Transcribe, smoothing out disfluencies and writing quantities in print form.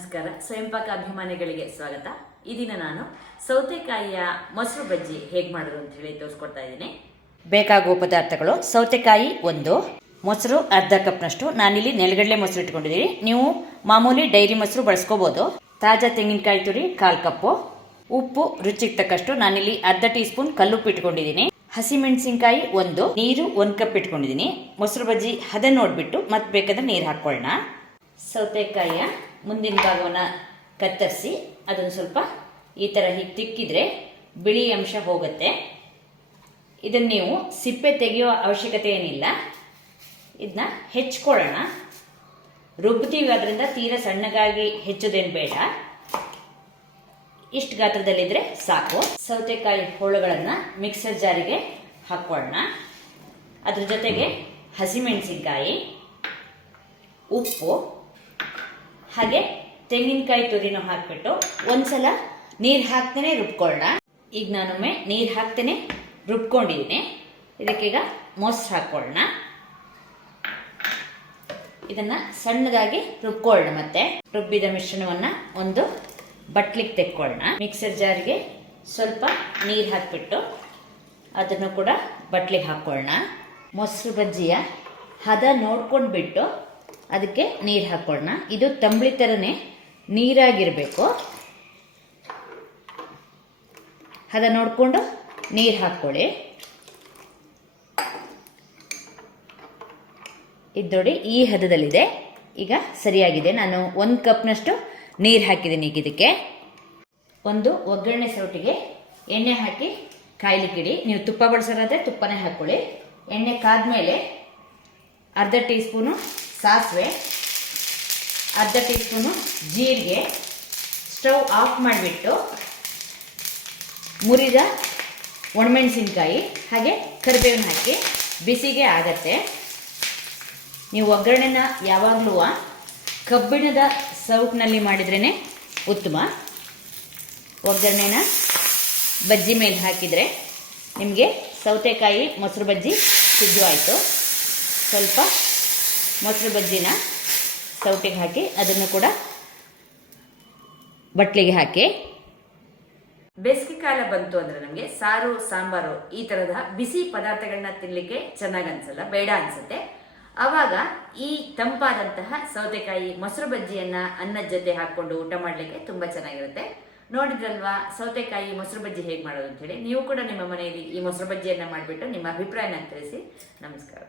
ನಮಸ್ಕಾರ. ಸ್ವಯಂಪಾಕ ಅಭಿಮಾನಿಗಳಿಗೆ ಸ್ವಾಗತ. ಈ ದಿನ ನಾನು ಸೌತೆಕಾಯಿಯ ಮೊಸರು ಬಜ್ಜಿ ಹೇಗೆ ಮಾಡೋದು ಅಂತ ಹೇಳಿ ತೋರಿಸ್ಕೊಡ್ತಾ ಇದ್ದೀನಿ. ಬೇಕಾಗುವ ಪದಾರ್ಥಗಳು: ಸೌತೆಕಾಯಿ 1, ಮೊಸರು ಅರ್ಧ ಕಪ್ನಷ್ಟು. ನಾನಿಲ್ಲಿ ನೆಲಗಡಲೆ ಮೊಸರು ಇಟ್ಕೊಂಡಿದ್ದೀನಿ. ನೀವು ಮಾಮೂಲಿ ಡೈರಿ ಮೊಸರು ಬಳಸ್ಕೋಬಹುದು. ತಾಜಾ ತೆಂಗಿನಕಾಯಿ ತುರಿ 1/4 ಕಪ್ಪು, ಉಪ್ಪು ರುಚಿಗೆ ತಕ್ಕಷ್ಟು. ನಾನಿಲ್ಲಿ ಅರ್ಧ ಟೀ ಸ್ಪೂನ್ ಕಲ್ಲುಪ್ಪು ಇಟ್ಕೊಂಡಿದ್ದೀನಿ. ಹಸಿಮೆಣಸಿನ್ಕಾಯಿ 1, ನೀರು 1 ಕಪ್ ಇಟ್ಕೊಂಡಿದ್ದೀನಿ. ಮೊಸರು ಬಜ್ಜಿ ಹದ ನೋಡ್ಬಿಟ್ಟು ಮತ್ತೆ ಬೇಕಾದ್ರೆ ನೀರು ಹಾಕೊಳ್ಳೋಣ. ಸೌತೆಕಾಯಿಯ ಮುಂದಿನ ಭಾಗವನ್ನು ಕತ್ತರಿಸಿ ಅದನ್ನು ಸ್ವಲ್ಪ ಈ ಥರ ಹೀಗೆ ತಿಕ್ಕಿದ್ರೆ ಬಿಳಿ ಅಂಶ ಹೋಗುತ್ತೆ. ಇದನ್ನು ನೀವು ಸಿಪ್ಪೆ ತೆಗೆಯೋ ಅವಶ್ಯಕತೆ ಏನಿಲ್ಲ. ಇದನ್ನ ಹೆಚ್ಚಿಕೊಳ್ಳೋಣ. ರುಬ್ತೀವಿ, ಅದರಿಂದ ತೀರಾ ಸಣ್ಣಗಾಗಿ ಹೆಚ್ಚೋದೇನು ಬೇಡ. ಇಷ್ಟು ಗಾತ್ರದಲ್ಲಿದ್ದರೆ ಸಾಕು. ಸೌತೆಕಾಯಿ ಹೋಳುಗಳನ್ನು ಮಿಕ್ಸರ್ ಜಾರಿಗೆ ಹಾಕೊಳ್ಳೋಣ. ಅದ್ರ ಜೊತೆಗೆ ಹಸಿಮೆಣಸಿನ್ಕಾಯಿ, ಉಪ್ಪು ಹಾಗೆ ತೆಂಗಿನಕಾಯಿ ತುರಿನೂ ಹಾಕಿಬಿಟ್ಟು ಒಂದ್ಸಲ ನೀರು ಹಾಕ್ತೇನೆ ರುಬ್ಕೊಳ್ಳೋಣ. ಈಗ ನಾನೊಮ್ಮೆ ನೀರು ಹಾಕ್ತೇನೆ ರುಬ್ಕೊಂಡಿದ್ದೀನಿ. ಇದಕ್ಕೀಗ ಮೊಸರು ಹಾಕೊಳ್ಳೋಣ. ಇದನ್ನು ಸಣ್ಣದಾಗಿ ರುಬ್ಕೊಳ್ಳೋಣ. ಮತ್ತೆ ರುಬ್ಬಿದ ಮಿಶ್ರಣವನ್ನು ಒಂದು ಬಟ್ಲಿಗೆ ತೆಕ್ಕೊಳ್ಳೋಣ. ಮಿಕ್ಸರ್ ಜಾರಿಗೆ ಸ್ವಲ್ಪ ನೀರು ಹಾಕಿಬಿಟ್ಟು ಅದನ್ನು ಕೂಡ ಬಟ್ಲಿಗೆ ಹಾಕೊಳ್ಳೋಣ. ಮೊಸರು ಬಜ್ಜಿಯ ಹದ ನೋಡ್ಕೊಂಡು ಬಿಟ್ಟು ಅದಕ್ಕೆ ನೀರು ಹಾಕೊಳ್ಳೋಣ. ಇದು ತಂಬಳಿ ಥರನೇ ನೀರಾಗಿರಬೇಕು. ಹದ ನೋಡಿಕೊಂಡು ನೀರು ಹಾಕ್ಕೊಳ್ಳಿ. ಇದು ನೋಡಿ, ಈ ಹದದಲ್ಲಿದೆ. ಈಗ ಸರಿಯಾಗಿದೆ. ನಾನು 1 ಕಪ್ನಷ್ಟು ನೀರು ಹಾಕಿದ್ದೀನಿ. ಈಗ ಇದಕ್ಕೆ ಒಂದು ಒಗ್ಗರಣೆ ಸೌಟಿಗೆ ಎಣ್ಣೆ ಹಾಕಿ ಕಾಯ್ಲಿಕ್ಕಿಡಿ. ನೀವು ತುಪ್ಪ ಬಳಸೋದಾದರೆ ತುಪ್ಪನೇ ಹಾಕ್ಕೊಳ್ಳಿ. ಎಣ್ಣೆ ಕಾದ್ಮೇಲೆ ಅರ್ಧ ಟೀ ಸ್ಪೂನು ಸಾಸಿವೆ, ಅರ್ಧ ಟೀ ಸ್ಪೂನು ಜೀರಿಗೆ. ಸ್ಟವ್ ಆಫ್ ಮಾಡಿಬಿಟ್ಟು ಮುರಿದ ಒಣಮೆಣಸಿನ್ಕಾಯಿ ಹಾಗೆ ಕರಿಬೇವಿನ ಹಾಕಿ ಬಿಸಿಗೆ ಆಗತ್ತೆ. ನೀವು ಒಗ್ಗರಣೆನ ಯಾವಾಗಲೂ ಕಬ್ಬಿಣದ ಸೌಟ್ನಲ್ಲಿ ಮಾಡಿದ್ರೇ ಉತ್ತಮ. ಒಗ್ಗರಣೆನ ಬಜ್ಜಿ ಮೇಲೆ ಹಾಕಿದರೆ ನಿಮಗೆ ಸೌತೆಕಾಯಿ ಮೊಸರು ಬಜ್ಜಿ ಸಿದ್ಧವಾಯಿತು. ಸ್ವಲ್ಪ ಮೊಸರು ಬಜ್ಜಿನ ಸೌಟಿಗೆ ಹಾಕಿ ಅದನ್ನು ಕೂಡ ಬಟ್ಲಿಗೆ ಹಾಕಿ. ಬೇಸಿಗೆ ಕಾಲ ಬಂತು ಅಂದರೆ ನಮಗೆ ಸಾರು, ಸಾಂಬಾರು ಈ ಥರದ ಬಿಸಿ ಪದಾರ್ಥಗಳನ್ನ ತಿನ್ನಲಿಕ್ಕೆ ಚೆನ್ನಾಗಿ ಅನಿಸಲ್ಲ, ಬೇಡ ಅನಿಸುತ್ತೆ. ಆವಾಗ ಈ ತಂಪಾದಂತಹ ಸೌತೆಕಾಯಿ ಮೊಸರು ಬಜ್ಜಿಯನ್ನು ಅನ್ನದ ಜೊತೆ ಹಾಕ್ಕೊಂಡು ಊಟ ಮಾಡಲಿಕ್ಕೆ ತುಂಬ ಚೆನ್ನಾಗಿರುತ್ತೆ. ನೋಡಿದ್ರಲ್ವಾ ಸೌತೆಕಾಯಿ ಮೊಸರು ಬಜ್ಜಿ ಹೇಗೆ ಮಾಡೋದು ಅಂತೇಳಿ. ನೀವು ಕೂಡ ನಿಮ್ಮ ಮನೆಯಲ್ಲಿ ಈ ಮೊಸರು ಬಜ್ಜಿಯನ್ನು ಮಾಡಿಬಿಟ್ಟು ನಿಮ್ಮ ಅಭಿಪ್ರಾಯನ ತಿಳಿಸಿ. ನಮಸ್ಕಾರ.